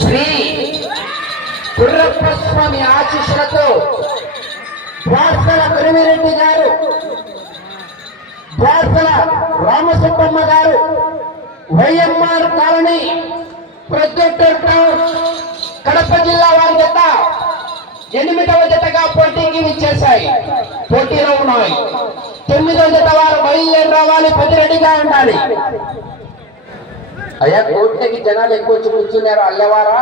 శ్రీ గుర్రప్ప స్వామి ఆశీస్సులతో బాసల గురిమిరెడ్డి గారు, బాసల రామసుబ్బమ్మ గారు, YMR colony, Proddatur town, Kadapa జిల్లా వారి జత 8వ జతగా పోటీకి విచ్చేశాయి. పోటీలో ఉన్నాయి. 9వ జత వారు బయలుదేరి రావాలి. 10 రెడీగా ఉండాలి. అయ్యా, కోర్టుకి జనాలు ఎక్కువ వచ్చి కూర్చున్నారు. అల్లవారా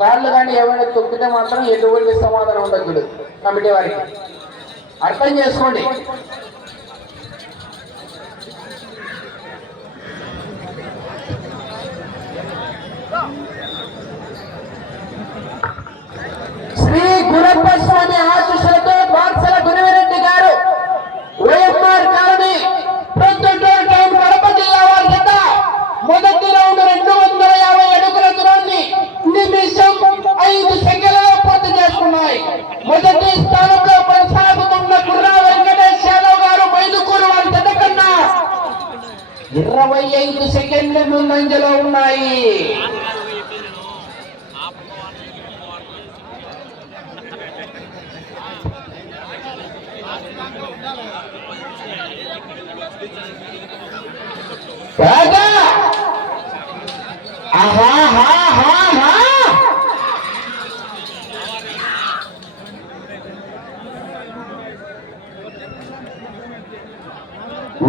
కార్లు కానీ ఏమైనా తొక్కితే మాత్రం ఎటువంటి సమాధానం ఉండదు కమిటీ వారికి. అర్థం చేసుకోండి. శ్రీ గురప్ప స్వామి ఆశీస్సులతో బాసల గురిమిరెడ్డి గారు, YMR colony, Proddatur town, Kadapa జిల్లా వారి జత మొదటి రౌండ్ 250 అడుగుల దూరాన్ని నిమిషం 5 సెకండ్లలో పూర్తి చేసుకున్నాయి. మొదటి స్థానంలో కొనసాగుతున్న గుర్రా వెంకటేష్ యాదవ్ గారు మైదుకూరు వారి జత కన్నా 25 సెకండ్ల ముందంజలో ఉన్నాయి.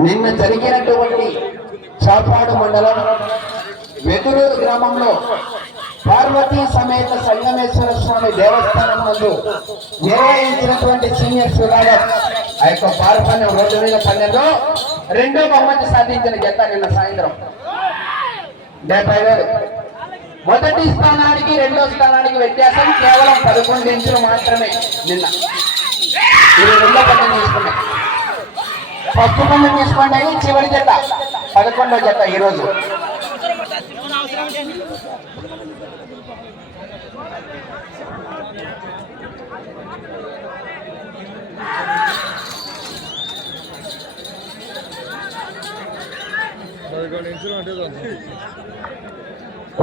నిన్న జరిగినటువంటి చాపాడు మండలం వెదురూరు గ్రామంలో పార్వతీ సమేత సంగమేశ్వర స్వామి దేవస్థానం నందు నిర్వహించినటువంటి సీనియర్స్ విభాగం ఆ యొక్క పార్పణ్యం 2012లో 2వ బహుమతి సాధించిన జత నిన్న సాయంత్రం 70,000. మొదటి స్థానానికి 2వ స్థానానికి వ్యత్యాసం కేవలం 11 ఇంచులు మాత్రమే. నిన్న ఇది 2వ పందెం తీసుకున్నాయి. ఫస్ట్ పందెం తీసుకోండి. చివరి జత 11వ జత ఈరోజు.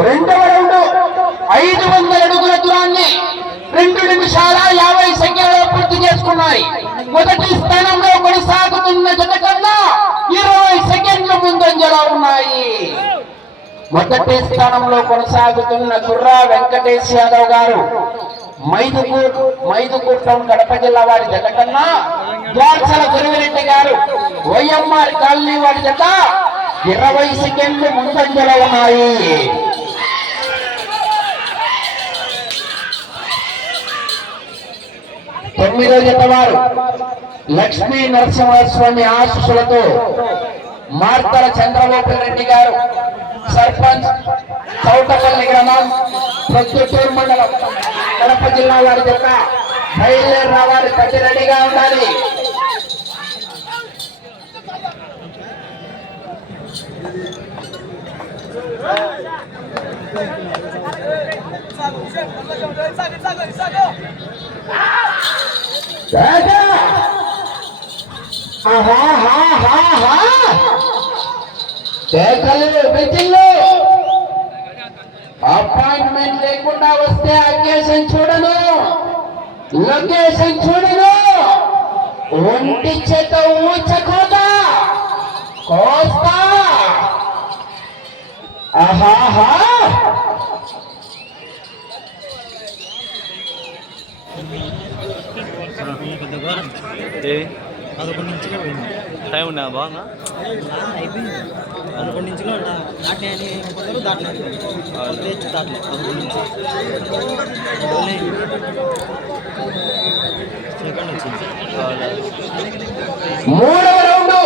రెండవ రౌండ్ 500 అడుగుల దూరాన్ని 2 నిమిషాల 50 సెకండ్లలో పూర్తి చేసుకున్నాయి. మొదటి స్థానంలో కొనసాగుతున్న జత కన్నా 20 సెకండ్ల ముందంజలో ఉన్నాయి. మొదటి స్థానంలో కొనసాగుతున్న గుర్రా వెంకటేష్ యాదవ్ గారు మైదుకూరు టౌన్, కడప జిల్లా వారి జత కన్నా బాసల గురిమిరెడ్డి గారు వైఎంఆర్ కాలనీ వారి జత 20 సెకండ్లు ముందంజలో ఉన్నాయి. తొమ్మిదో జత వారు లక్ష్మీ నరసింహస్వామి ఆశీస్సులతో మార్తల చంద్రబాబు రెడ్డి గారు, సర్పంచ్, చౌటపల్లి గ్రామం, ప్రొద్దుటూరు మండలం, కడప జిల్లా వారి జత బయలుదేరి రావాలి. 10 రెడీగా ఉండాలి. అపాయింట్మెంట్ లేకుండా వస్తే అకేషన్ చూడను, లొకేషన్ చూడను. ఒంటి చేత ఊచకోదా కోస్తా. ఆహాహా, టైం ఉన్నా బాగా అయిపోయింది. 11 నుంచిలో దాటినాయి అని కొందరు దాటినారు, దాటలేదు 11 నుంచి సెకండ్ వచ్చింది. మూడవ రౌండ్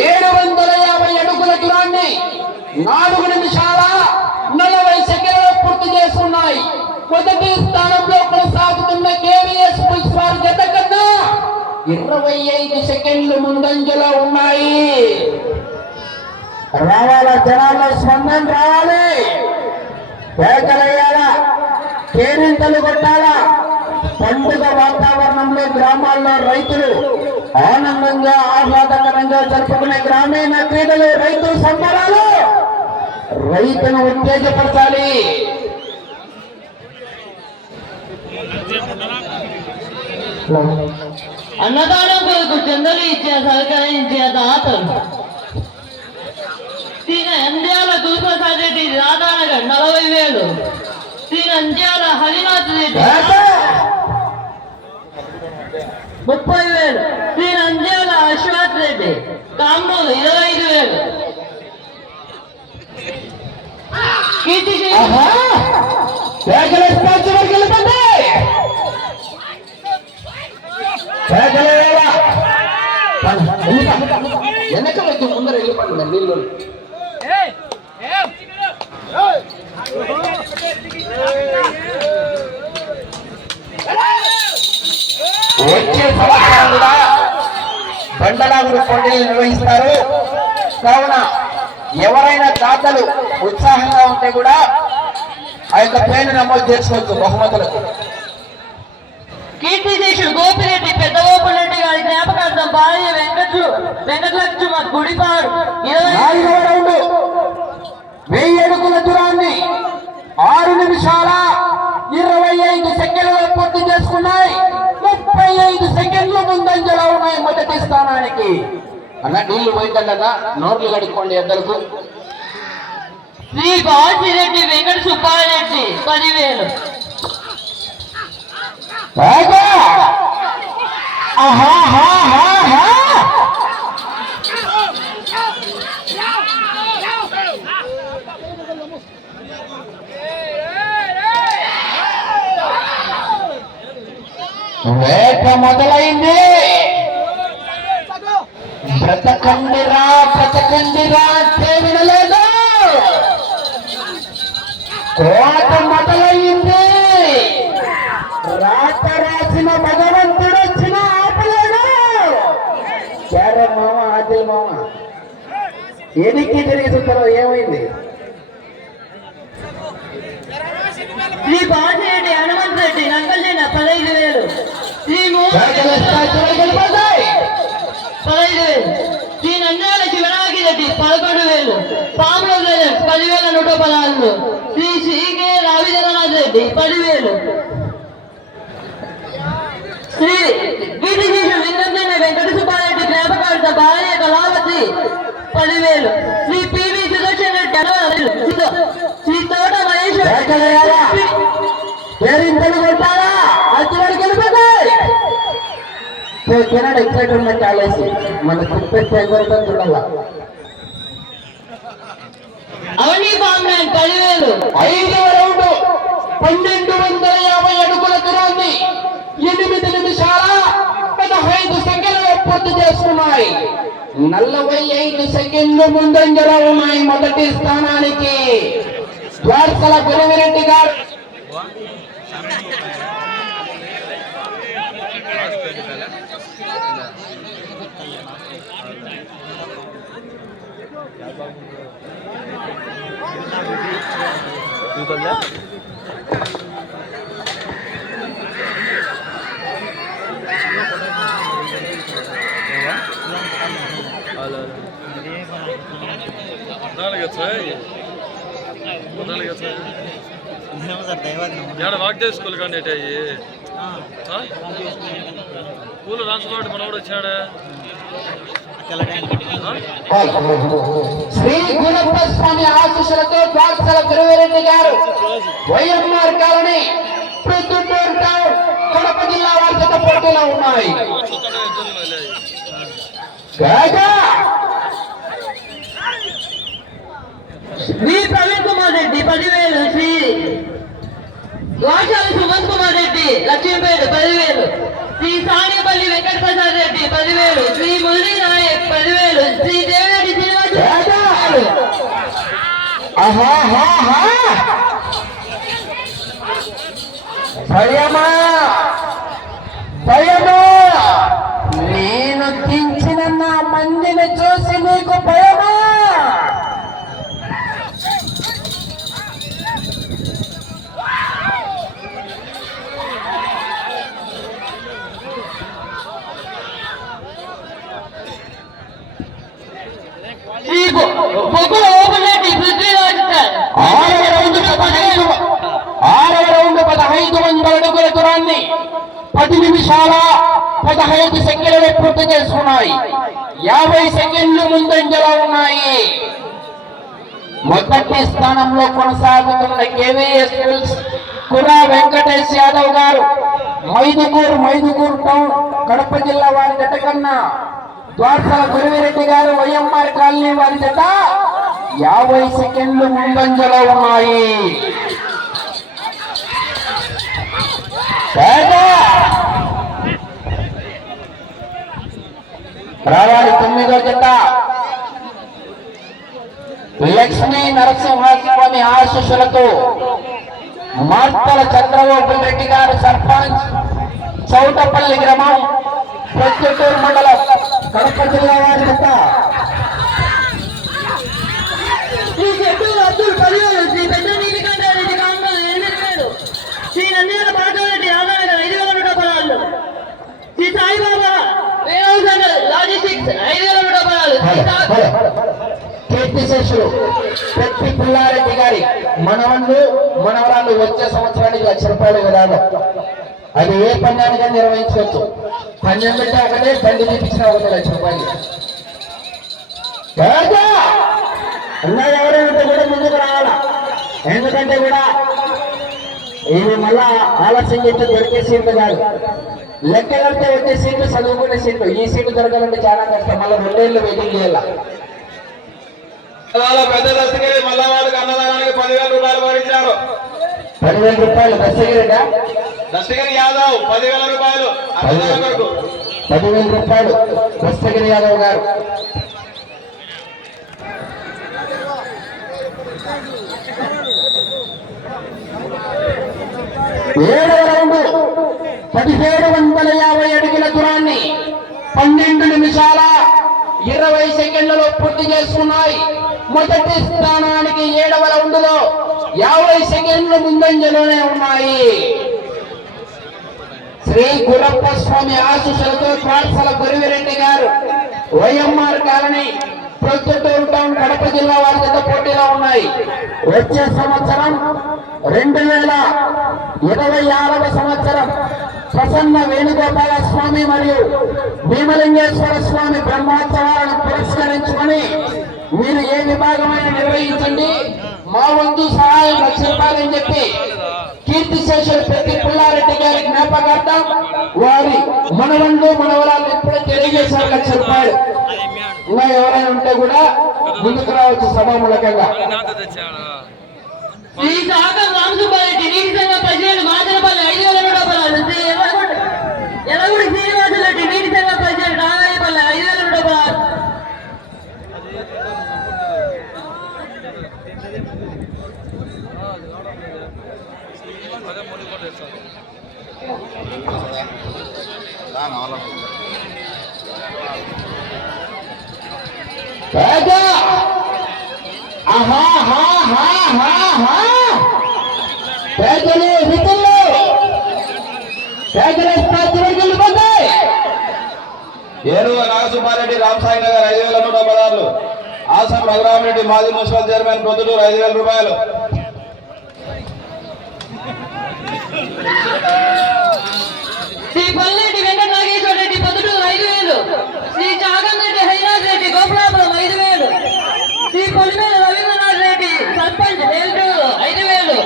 750 అడుగుల దూరాన్ని 4 నిమిషాల 40 సెకండ్లలో పూర్తి చేస్తున్నాయి. మొదటి స్థానంలో కొనసాగుతున్న కేవీఎస్ పుల్స్ వారి జత కన్నా 25 సెకండ్లు ముందంజలో ఉన్నాయి. రావాల జనాల్లో స్పందన రావాలి. పేకలయ్యాలా, కేరింతలు కొట్టాలా, పండుగ వాతావరణంలో గ్రామాల్లో రైతులు ఆనందంగా ఆహ్లాదకరంగా జరుపుకునే గ్రామీణ క్రీడలు రైతు సంబరాలు రైతును ఉత్తేజపరచాలి. అన్నదానం కొరకు చందలు ఇచ్చే సహకరించే దాతలు శ్రీ నంద్యాల గురుప్రసాద్ రెడ్డి రాధానగర్ 40,000, శ్రీ నంద్యాల హరినాథ్ రెడ్డి 30,000, శ్రీ నంద్యాల అశ్వత్ రెడ్డి కామ్నూరు 25,000. కీర్తి వెనక ముందర వెళ్ళిపోండి నీళ్ళు. వచ్చే సంవత్సరం కూడా బండలాగుడు పోటీలు నిర్వహిస్తారు. కావున ఎవరైనా దాతలు ఉత్సాహంగా ఉంటే కూడా ఆ యొక్క పేరు నమోదు చేసుకోవచ్చు బహుమతులకు. కీర్తిశేషుడు గోపిరెడ్డి పెద్దగోపురెడ్డి గారి జ్ఞాపకార్థం భార్య వెంకటలక్ష్మ గుడిపాడు 4వ రౌండ్ 1000 అడుగుల దూరాన్ని 6 నిమిషాల 25 సెకండ్లలో పూర్తి చేసుకున్నాయి. 35 సెకండ్లు ముందంజలో ఉన్నాయి మొదటి స్థానానికి. అన్న నీళ్లు పోయిందన్న నోర్లు కడుక్కోండి ఇద్దరుకు. శ్రీ బాజిరెడ్డి వెంకట సుబ్బారెడ్డి 10,000. వేట మొదలైంది. బ్రతకండిరా అంటే వినలేదు. కోట మొదలైంది. రాత రాసిన భగవంతుడు వచ్చిన ఆపలేడు. మామ ఆదిల్ మామ ఎనికి తిరిగి చూస్తారో ఏమైంది? శ్రీ బాజిరెడ్డి హనుమంత్ రెడ్డి నంగల్జన 15,000, శ్రీ 15,000, శ్రీ నంద్యాల శివరాగి రెడ్డి 11,000, పాముల 10,114, శ్రీ శ్రీకే రవీంద్రనాథ్ రెడ్డి 10,000, శ్రీ కీర్తిశేషుడు లింగంజన వెంకట సుబ్బారెడ్డి జ్ఞాపకార్థ భార్య కళావతి 10,000, శ్రీ పివి సుదర్శన్ రెడ్డి 60,000, శ్రీ తోట మహేష్ కెనడా ఎక్సైట్మెంట్ ఆలేసి మన క్రికెట్ చూడాల. అవన్నీ బామ్యాన్ 10,000. 5వ రౌండ్ 1250 అడుగుల దూరాన్ని 8 నిమిషాల 15 సెకండ్లలో పూర్తి చేసుకున్నాయి. 45 సెకండ్లు ముందంజలో ఉన్నాయి మొదటి స్థానానికి. ద్వారసల గురువిరెడ్డి గారు వాక్ చేసుకోవాలి కానీ అయ్యి పూలు రాసుకోండి మనవాడు వచ్చాడా. శ్రీ గుణప్ప స్వామి ఆశీస్సులతో పాఠశాల గురువిరెడ్డి గారు YMR colony Proddatur town Kadapa జిల్లా వారి జత పోటీలో ఉన్నాయి. శ్రీ ప్రవీణ్ కుమార్ రెడ్డి 10,000, శ్రీ గోశాల సుమన్ కుమార్ రెడ్డి లక్ష్మీపేట 10,000, శ్రీ సానేపల్లి వెంకట ప్రసాద్ రెడ్డి 10,000, శ్రీ మురళీ నాయక్ 10,000, శ్రీ దేవిరెడ్డి శ్రీనివాస్ 10,000. భయమా నేను దించిన నా మందిని చూసి నీకు భయమా? బొగ్గుల ఓపెనెట్టి పృథ్వీరాజ్ సార్. ఆరవ రౌండ్ 1500 అడుగుల దూరాన్ని 10 నిమిషాల 15 సెకండ్లు పూర్తి చేసుకున్నాయి. 50 సెకండ్లు ముందంజలో ఉన్నాయి. మొదటి స్థానంలో కొనసాగుతున్న కేవీఎస్ స్కిల్స్ కుర్రా వెంకటేష్ యాదవ్ గారు మైదుగూరు టౌన్ కడప జిల్లా వారి జత కన్నా ద్వారసల గురువిరెడ్డి గారు వైఎంఆర్ కాలనీ వారి జత 50 సెకండ్లు ముందంజలో ఉన్నాయి. రావాలి 9వ జత లక్ష్మీ నరసింహస్వామి ఆశీస్సులతో మార్తల చంద్రబాబు రెడ్డి గారు సర్పంచ్ చౌటపల్లి గ్రామం ప్రొద్దుటూరు మండలం కడప జిల్లా వారి జత శ్రీ చెట్టు అబ్దుల్ కరీం, శ్రీ పెద్ద నీలికంఠారెడ్డి కాంగ్రెస్ 8,000, శ్రీ నంద్యాల పాటరెడ్డి ఆదాయ 5,100 శ్రీ సాయిబాబా లాజిస్టిక్స్ 5,100 కీర్తిశేషులు పెట్టి పుల్లారెడ్డి గారి మనవరాళ్ళు వచ్చే సంవత్సరానికి ₹1,00,000 విధానం. అది ఏ పందానిగా నిర్వహించవచ్చు. పందెం పెట్టి అక్కడే బండి తీపించిన ₹1,00,000. ఇంకా ఎవరైనా కూడా ముందుకు రావాలా. ఎందుకంటే కూడా ఇది మళ్ళా ఆలస్యం చేస్తే దొరికే సీట్లు కాదు. లెక్క కడితే వచ్చే సీట్లు చదువుకునే సీట్లు. ఈ సీట్లు దొరకాలంటే చాలా కష్టం. మళ్ళీ 2 ఏళ్ళు వెయిటింగ్ చేయాల. పెద్ద దశగిరి మల్లవాడికి అన్నదానానికి ₹10,000 భరించారు. ₹10,000 దశగిరిగా దశగిరి యాదవ్ ₹10,000 ₹10,000 దశగిరి యాదవ్ గారు. ఏడవ రౌండ్ 1750 అడుగుల దూరాన్ని 12 నిమిషాల 20 సెకండ్లలో పూర్తి చేసుకున్నాయి. మొదటి స్థానానికి 7వ రౌండ్ లో 50 సెకండ్లు ముందంజలోనే ఉన్నాయి. శ్రీ గురప్ప స్వామి ఆశీస్సులతో పాఠశాల గురువిరెడ్డి గారు YMR colony Proddatur town Kadapa జిల్లా వారి జత పోటీలో ఉన్నాయి. వచ్చే సంవత్సరం 2026వ సంవత్సరం ప్రసన్న వేణుగోపాల స్వామి మరియు భీమలింగేశ్వర స్వామి బ్రహ్మోత్సవాలను పురస్కరించుకొని మీరు ఏ విభాగమైన నిర్వహించండి, మా వంతు సహాయం ₹1,00,000 అని చెప్పి కీర్తిశేషులు పెట్టి పుల్లారెడ్డి గారి జ్ఞాపకార్థం వారి మనవరాలు ఇప్పుడే తెలియజేశారు ₹1,00,000. ఇంకా ఎవరైనా ఉంటే కూడా ముందుకు రావచ్చు సభాముఖంగా. శ్రీ సాగర్ రామసుబ్బారెడ్డి నీటిసంగ ప్రెసిడెంట్ మాచనపల్లి 5,100 శ్రీ ఎలగుడి శ్రీనివాసరెడ్డి నీటిసంగ ప్రెసిడెంట్ నారాయణపల్లి 5,100. ఏరువ నాగసుబ్బారెడ్డి రామసాయి నగర్ 5,116. ఆసం రఘురామరెడ్డి మాజీ మున్సిపల్ చైర్మన్ ప్రొద్దుటూరు ₹5,000. శ్రీ పల్లెటి వెంకట నాగేశ్వర రెడ్డి పొద్దుటూరు 5,000, శ్రీ చాగం రెడ్డి హైరాజ్ రెడ్డి గోపురాపురం 5,000, శ్రీ పొలిమేల రవీంద్రనాథ్ రెడ్డి సర్పంచ్ ఏలూరు 5,000.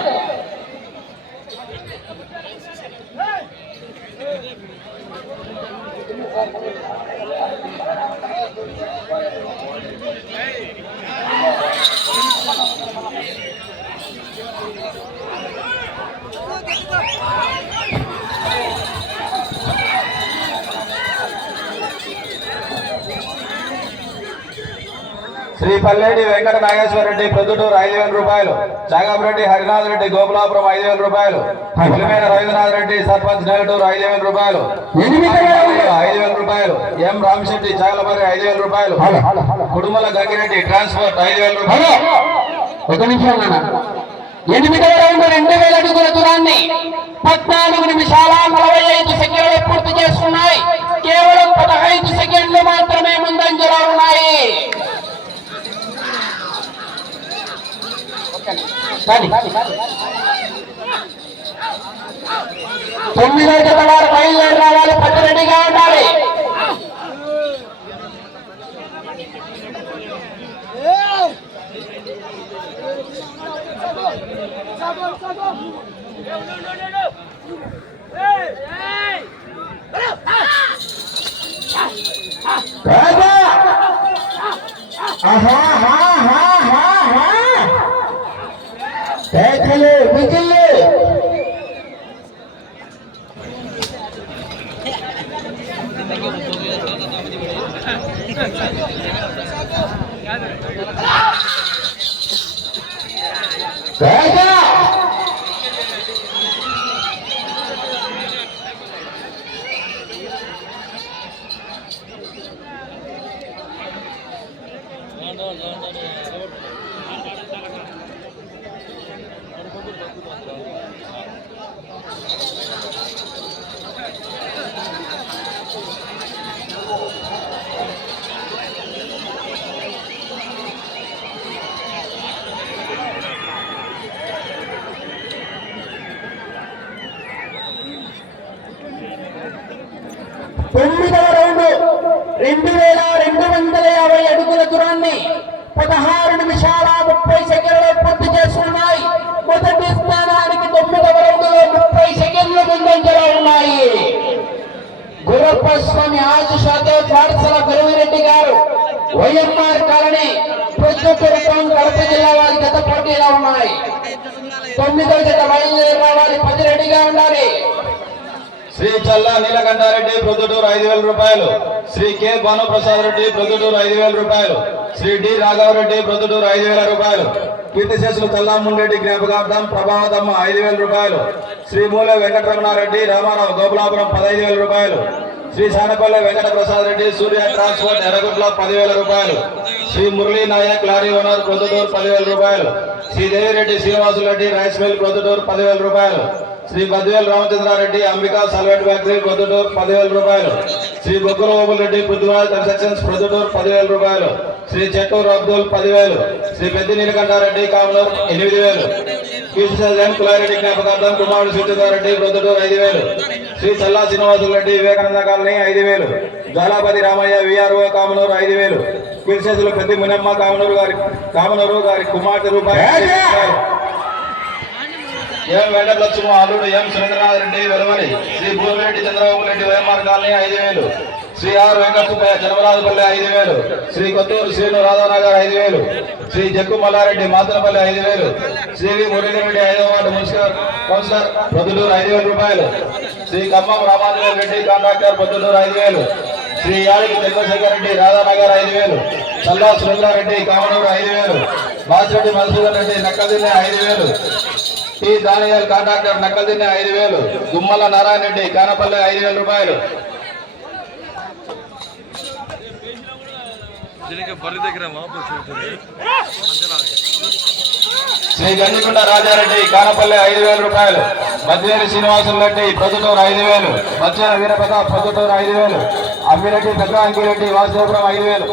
శ్రీ పల్లెటి వెంకట నాగేశ్వర రెడ్డి ప్రొద్దుటూరు ₹5,000. చాగంరెడ్డి హరినాథ్ రెడ్డి గోపులాపురం ₹5,000. పులిమేర రవీంద్రనాథ్ రెడ్డి సర్పంచ్ నెల్లటూరు ₹5,000. ₹5,000. ఎం రామశెట్టి చాగలమర్రి ₹5,000. కుడుమల గంగిరెడ్డి ట్రాన్స్పోర్ట్ ₹5,000. ఒక నిమిషం 8వ రౌండ్ 2,000 అడుగుల దూరాన్ని 14 నిమిషాల 45 సెకండ్లు పూర్తి చేసుకున్నాయి. కేవలం 15 సెకండ్లు మాత్రమే ముందంజలో ఉన్నాయి. 9వ జత వారు బయలుదేరి రావాలి, పట్టు రెడీగా ఉండాలి. విజిల్లు తొమ్మిదవ రౌండ్ 2250 అడుగుల దూరాన్ని 16 నిమిషాల 30 సెకండ్లు పూర్తి చేసుకున్నాయి. మొదటి స్థానానికి 9వ రౌండ్లో 30 సెకండ్లు ముందంజలో ఉన్నాయి. గురప్ప స్వామి ఆశీస్సులతో పాఠశాల గురువిరెడ్డి గారు, YMR colony, Proddatur town, Kadapa జిల్లా వారి గత పోటీలో ఉన్నాయి. 9వ జత బయలుదేరి రావాలి, 10 రెడీగా ఉండాలి. శ్రీ చల్లా నీలకంఠారెడ్డి ప్రొద్దుటూరు 5000 రూపాయలు, శ్రీ కె భానుప్రసాద్ రెడ్డి ప్రొద్దుటూరు 5000 రూపాయలు, శ్రీ డి రాఘవరెడ్డి ప్రొద్దుటూరు 5000 రూపాయలు, కీర్తిశేషులు చల్లాముండెడ్డి జ్ఞాపకార్థం ప్రభావతమ్మ 5000 రూపాయలు, శ్రీ మూల వెంకటరమణారెడ్డి రామారావు గోపులాపురం 15000 రూపాయలు, శ్రీ సానపల్లె వెంకట ప్రసాద్ రెడ్డి సూర్య ట్రాన్స్పోర్ట్ ఎర్రగుట్ల 10000 రూపాయలు, శ్రీ మురళీ నాయక్ లారీ ఓనర్ ప్రొద్దుటూరు 10000 రూపాయలు, శ్రీ దేవిరెడ్డి శ్రీనివాసులరెడ్డి రైస్ మిల్ ప్రొద్దుటూరు 10000 రూపాయలు, శ్రీ బద్వేల్ రామచంద్రారెడ్డి అంబికా సల్వెంట్ ఫ్యాక్టరీ ప్రొద్దుటూరు 10000 రూపాయలు, శ్రీ బొగ్గుల ఓబుల్ రెడ్డి పృథ్వీరాజ్ కన్స్ట్రక్షన్స్ ప్రొద్దుటూరు 10000 రూపాయలు, శ్రీ చెట్టూరు అబ్దుల్ 10000, శ్రీ పెద్ది నీలకంఠారెడ్డి కామనూరు 8000, కీర్తిశేషులు కులారెడ్డి జ్ఞాపకార్థం కుమారుడు సీతారెడ్డి ప్రొద్దుటూరు 5000, శ్రీ చల్లా శ్రీనివాసులరెడ్డి వివేకానంద కాలనీ 5000, జాలాపతి రామయ్య విఆర్ఓ కామనూరు 5000, కీర్తిశేషులు పెద్ది మునమ్మ కామనూరు గారి కుమార్తె రూపాయలు, ఎం వెంకటలక్ష్మి అల్లుడు M Surendranath Reddy Veluvali, Shri Bhumireddy Chandrababu Reddy YMR colony 5000, Shri R Venkatasubbaiah Janamarajapalli 5000, Shri Kotturu Srinu Radhanagar 5000, Shri Jakku Mallareddy Mathanapalli 5000, Shri V Muralireddy 5వ వార్డు మున్సిపల్ కౌన్సిలర్ ప్రొద్దుటూరు 5000 రూపాయలు, Shri Khammam Ramanjaneya Reddy contractor Proddatur 5000, Shri Yadiki Chandrashekar Reddy Radhanagar 5000, Challa Surendrareddy Kamanur 5000, Basireddy Madhusudan Reddy Nakkadinne 5000, T Daniyal contractor Nakkaldinne 5000, Gummala Narayana Reddy Kanapalle 5000 రూపాయలు. శ్రీ గంజికొండ రాజారెడ్డి కానపల్లె 5000 రూపాయలు, బద్వేలి శ్రీనివాసులు రెడ్డి ప్రొద్దుటూరు 5000, బచ్చాన వీరప్రతాప్ ప్రొద్దుటూరు 5000, అమ్మిరెడ్డి పెద్ద అంకిరెడ్డి వాసుదేవపురం 5000.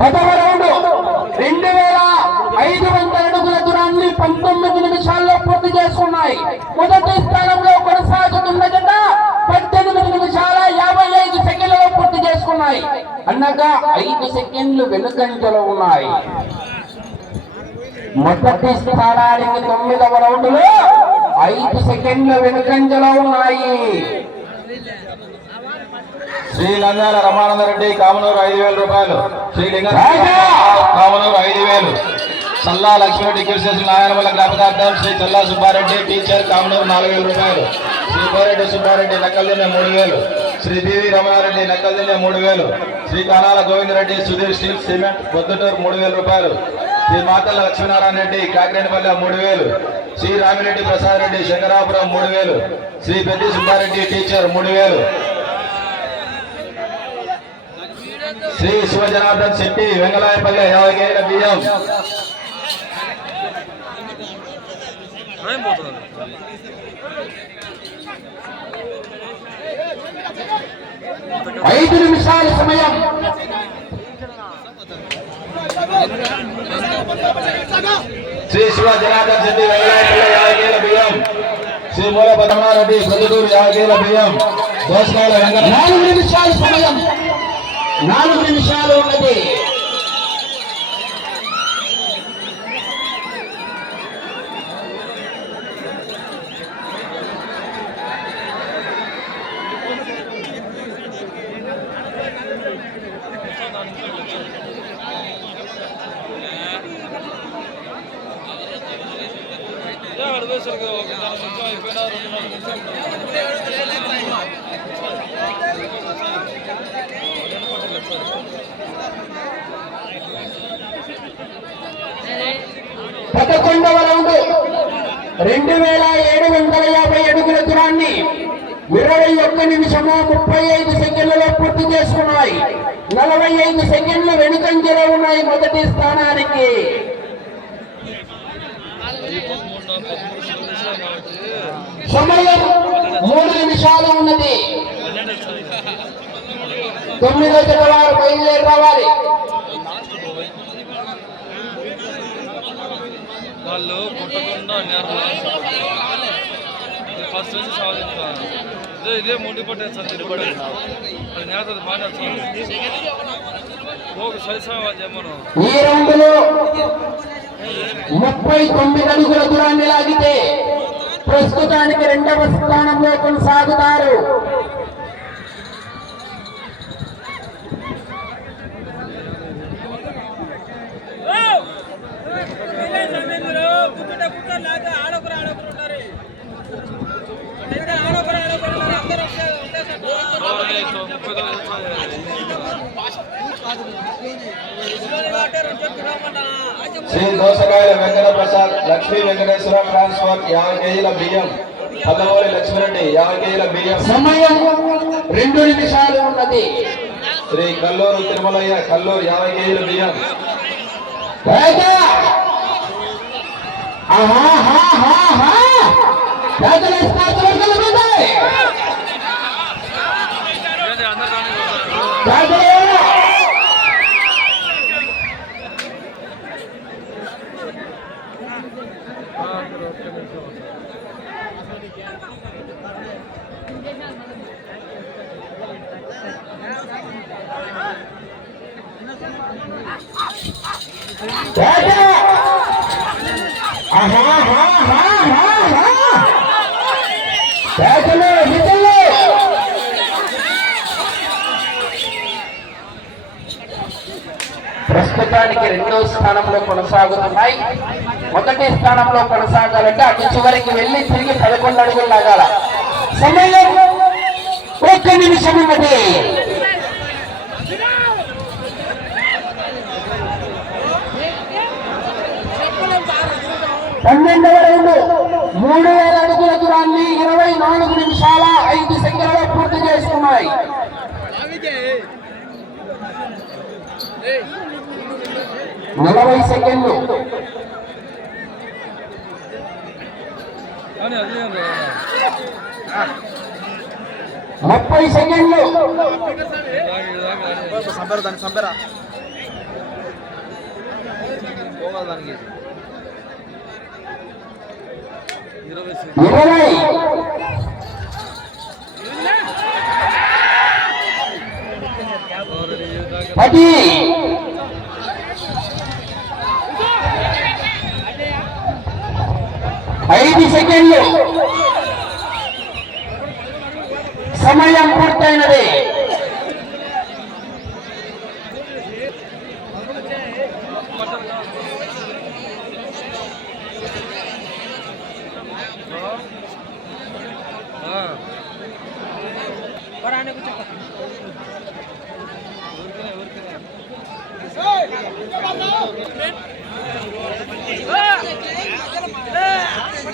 10వ రౌండ్ 2500 అడుగుల దూరాన్ని 19 నిమిషాల్లో పూర్తి చేసుకున్నాయి. మొదటి స్థానంలో కొనసాగుతున్న జత 18 నిమిషాల 55 సెకండ్లలో పూర్తి చేసుకున్నాయి. అనగా 5 సెకండ్లు వెనుకంజలో ఉన్నాయి. మొదటి స్థానానికి 9వ రౌండ్ లో 5 సెకండ్ల వెనుకంజలో ఉన్నాయి. శ్రీ నంద్యాల రమానందరెడ్డి కామనూరు 5000 రూపాయలు, శ్రీ లింగ కామనూరు 5000, చల్లా లక్ష్మిరెడ్డి కీర్తిశేషులు నారాయణమల్ల జ్ఞాపకార్థం శ్రీ చల్లా సుబ్బారెడ్డి టీచర్ కామనూరు 4000 రూపాయలు, Shri Koreddy Subbareddy Nakkaldinne 3000, Shri BV Ramanareddy Nakkaldinne 3000, Shri Kanala Govindareddy Sudheer steel cement Proddatur 3000 రూపాయలు, శ్రీ మాతల లక్ష్మీనారాయణ రెడ్డి కాకినేనిపల్లె 3000, శ్రీ రామిరెడ్డి ప్రసాద్ రెడ్డి శంకరాపురం 3000, శ్రీ పెద్ది సుబ్బారెడ్డి టీచర్ 3000, శ్రీ శివజనార్దన్ శెట్టి వెంగళాయపల్లె 50 కేజీల బియ్యం. ఐదు నిమిషాల సమయం. శ్రీ శివ జనార్దన్ రెడ్డి వెంకటాయపల్లి 50 కేల బియ్యం. శ్రీ మూల పద్మనారెడ్డి ప్రొద్దుటూరు 50 కేల బియ్యం. దోసకాయల వెంకట 4 నిమిషాలు సమయం, 4 నిమిషాలు ఉన్నది. పదకొండవ రౌండ్ 2750 అడుగుల దూరాన్ని 21 నిమిషము 35 సెకండ్లలో పూర్తి చేసుకున్నాయి. 45 సెకండ్లు వెనుకంజలో ఉన్నాయి మొదటి స్థానానికి. సమయం 3 నిమిషాలు ఉన్నది. 9వ జత వారు బయలుదేరి రావాలి. వాళ్ళు కొట్టకుండా ఫస్ట్ నుంచి సాధిస్తారు. ఇదే ముందు పట్టేస్తాను అది నేత బాగా మనం ఈ రౌండ్ లో 39 అడుగుల దూరాన్ని లాగితే ప్రస్తుతానికి 2వ స్థానంలో కొనసాగుతారు. శ్రీ దోసకాయల వెంకట ప్రసాద్ లక్ష్మీ వెంకటేశ్వర ట్రాన్స్పోర్ట్ 50 కేజీల బియ్యం. పల్లవోలి లక్ష్మీరెడ్డి 50 కేజీల బియ్యం. సమయం 2 నిమిషాలు ఉన్నది. శ్రీ కల్లూరు తిరుమలయ్య కల్లూరు 50 కేజీల బియ్యం. ప్రస్తుతానికి 2వ స్థానంలో కొనసాగుతున్నాయి. మొదటి స్థానంలో కొనసాగాలంటే అటు చివరికి వెళ్ళి తిరిగి 11 అడుగులు లాగాల. సమయం 1 నిమిషం ఉన్నది. 12వ రౌండ్ 3000 అడుగుల దూరాన్ని 24 నిమిషాల 5 సెకండ్లలో పూర్తి చేసుకున్నాయి. 40 సెకండ్లు. 30 సెకండ్లు. దాన్ని సంబరా దానికి 20 10 5 సెకండ్లు. సమయం పూర్తయినది.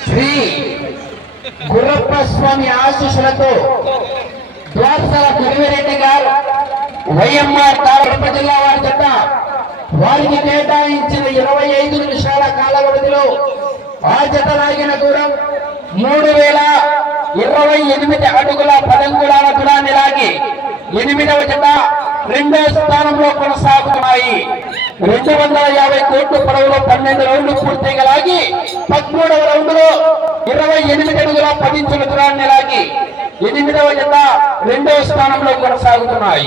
శ్రీ గురప్ప స్వామి ఆశీస్సులతో ద్వారసాల గురివిరెడ్డి గారు వైఎంఆర్ కడప జిల్లా వారి జత వారికి కేటాయించిన 25 నిమిషాల కాల వ్యవధిలో ఆ జత లాగిన దూరం 3028 అడుగుల 10 అంగుళాల దూరాన్ని లాగి 8వ జత 2వ స్థానంలో కొనసాగుతున్నాయి. 250 కోట్ల పొడవులో 12 రౌండ్లు పూర్తిగా లాగి 13వ రౌండ్ లో 28 అడుగుల 10 ఇంచుల దూరాన్ని లాగి 8వ జత 2వ స్థానంలో కొనసాగుతున్నాయి.